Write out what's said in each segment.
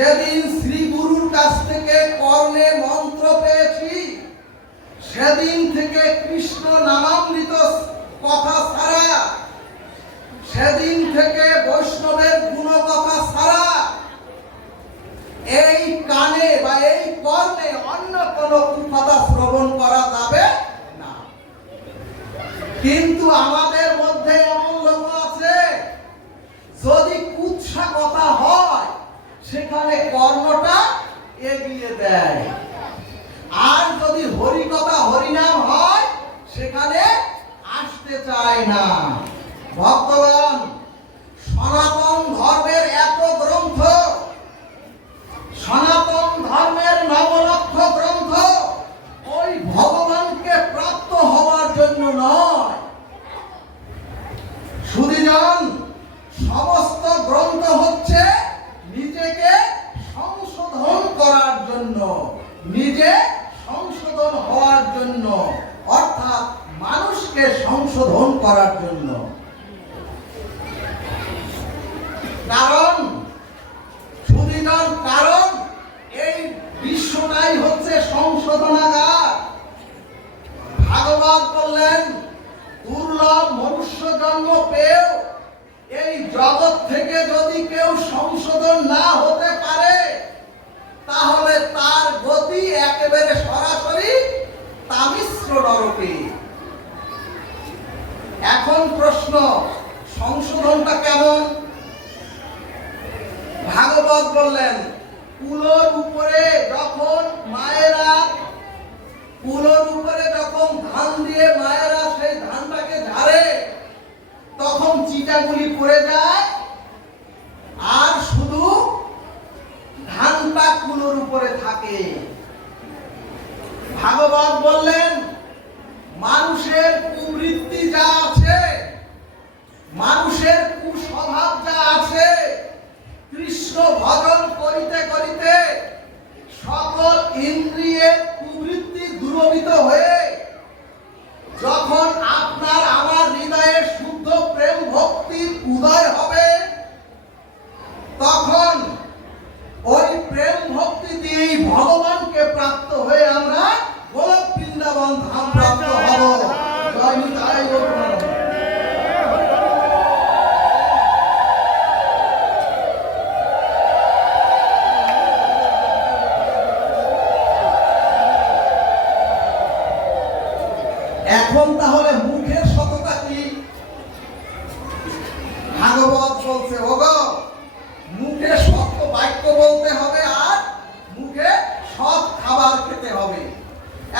যেদিন শ্রী গুরুর কাছ থেকে কর্ণে মন্ত্র পেয়েছি, সেদিন থেকে কৃষ্ণ নামামৃত কথা ছাড়া সেদিন থেকে বৈষ্ণবের গুণকথা ছাড়া এই কানে বা এই কর্ণে অন্য কোনো কুকথা শ্রবণ করা যাবে না। কিন্তু আমাদের কর্ণটা এগিয়ে দেয়। আর যদি হরি কথা হরিনাম হয় সেখানে আসতে চায় না। ভক্তগণ সনাতন ধর্মের এত গ্রন্থ সনাতন ধর্মের নবলক্ষ গ্রন্থ ওই ভগবানকে প্রাপ্ত হওয়ার জন্য নয় সুদীজন সমস্ত গ্রন্থ হচ্ছে নিজেকে সংশোধন করার জন্য নিজে সংশোধন হওয়ার জন্য অর্থাৎ মানুষকে সংশোধন করার জন্য। কারণ সুদীজন কারণ, এই বিশ্বটাই হচ্ছে সংশোধনাগার। ভাগবত বললেন, দুর্লভ মনুষ্য জন্ম পেয়েও এই জগৎ থেকে যদি কেউ সংশোধন না হতে পারে, তাহলে তার গতি একেবারে সরাসরি তামিশ্র নরকে। এখন প্রশ্ন, সংশোধনটা কেমন? ভাগবত বললেন, কুলোর উপরে যখন মায়েরা, কুলোর উপরে যখন ধান দিয়ে মায়েরা সেই ধানটাকে ঝাড়ে, তখন চিটাগুলি পড়ে যায় এখন তাহলে মুখের সততা কি? ভাগবত বলছে, ওগো, মুখে সত্য বাক্য বলতে হবে আর মুখে সৎ খাবার খেতে হবে।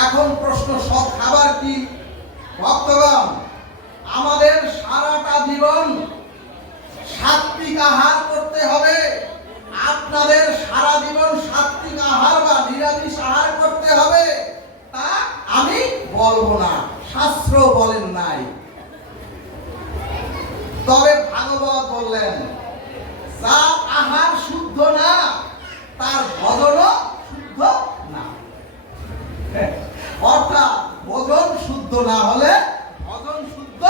এখন প্রশ্ন, সৎ খাবার কি? ভক্তগণ, আমাদের সারাটা জীবন সাত্বিক আহার করতে হবে। আপনাদের সারা জীবন সাত্বিক আহার বা নিরামিষ আহার করতে হবে, তা আমি বলব না। শাস্ত্র বলেন নাই। তবে ভাগবত বললেন, যার আহার শুদ্ধ না, তার ভজনও শুদ্ধ না। অর্থাৎ ভোজন শুদ্ধ না হলে ভজন শুদ্ধ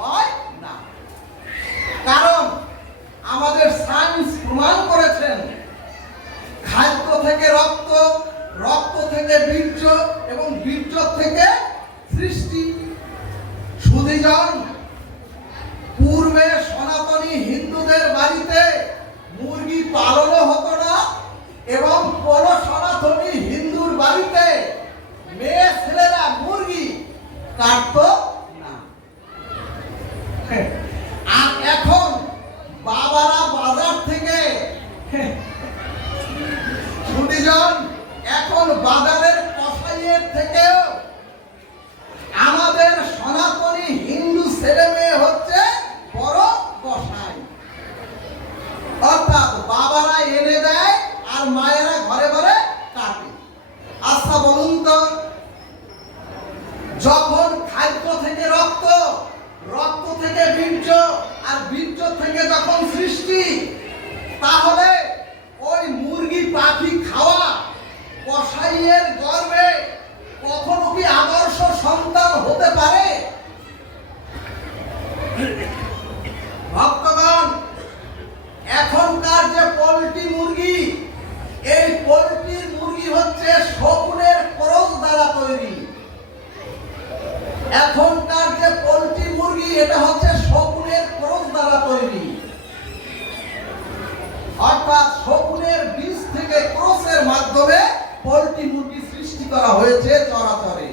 হয় না। কারণ আমাদের সায়েন্স প্রমাণ করেছেন, খাদ্য থেকে রক্ত রক্ত থেকে বীর্য এবং বীর্য থেকে সৃষ্টি, সুদীজন, পূর্বে সনাতনী হিন্দুদের বাড়িতে মুরগি পালনও হতো না এবং কোন সনাতনী হিন্দুর বাড়িতে মেয়ে, ছেলেরা মুরগি কাটত না। আর এখন বাবারা বাজার থেকে সুদীজন এখন বাজারের যখন খাদ্য থেকে রক্ত রক্ত থেকে বীর্য আর বীর্য থেকে যখন সৃষ্টি শকুনের বীজ থেকে ক্রসের মাধ্যমে মুরগি সৃষ্টি করা হয়েছে চরাচরে।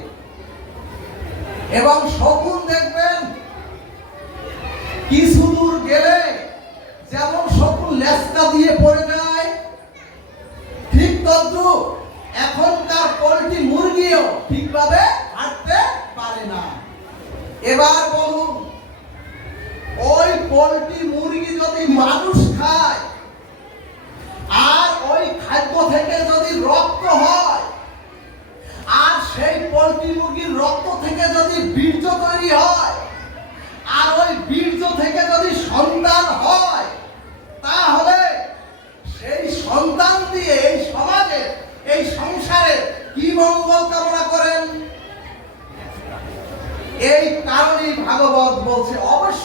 এবং শকুন দেখবেন, কিছু দূর গেলে যেমন শকুন লেসটা দিয়ে পড়ে যায়, ঠিক তদ্রুপ এখনকার মুরগিও ঠিকভাবে হাঁটতে পারে না। এবার বলুন, ওই পোল্ট্রি মুরগি যদি মানুষ খায়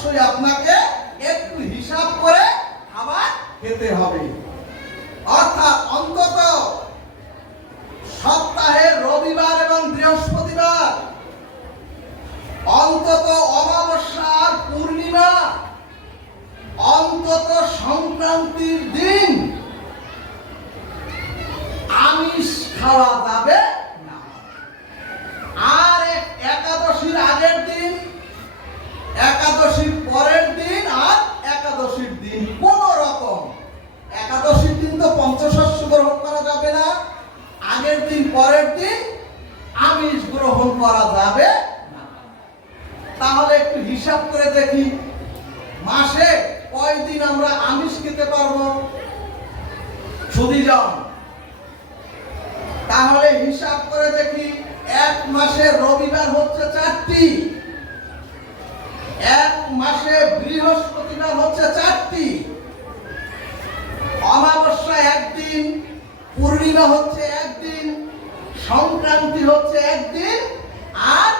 অবশ্যই আপনাকে একটু হিসাব করে খাবার খেতে হবে। অর্থাৎ অন্তত সপ্তাহের রবিবার এবং বৃহস্পতিবার, অন্তত অমাবস্যা আর পূর্ণিমা, অন্তত সংক্রান্তির দিন আমিষ খাওয়া যাবে না। আর একাদশীর আগের দিন একাদশীর দেখি মাসে কয়দিন আমরা আমিষ খেতে পারব? সুদীজন তাহলে হিসাব করে দেখি এক মাসে রবিবার হচ্ছে চারটি। এক মাসে বৃহস্পতিবার হচ্ছে চারটি। অমাবস্যা একদিন, পূর্ণিমা হচ্ছে একদিন, সংক্রান্তি হচ্ছে একদিন, আর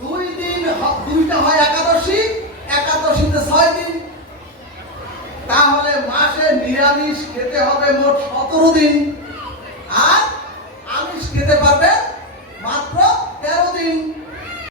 দুই দিন দুইটা হয় একাদশী ছয় তাহলে মাসে নিরামিষ খেতে হবে মোট সতেরো দিন। আর আমিষ খেতে পারবে মাত্র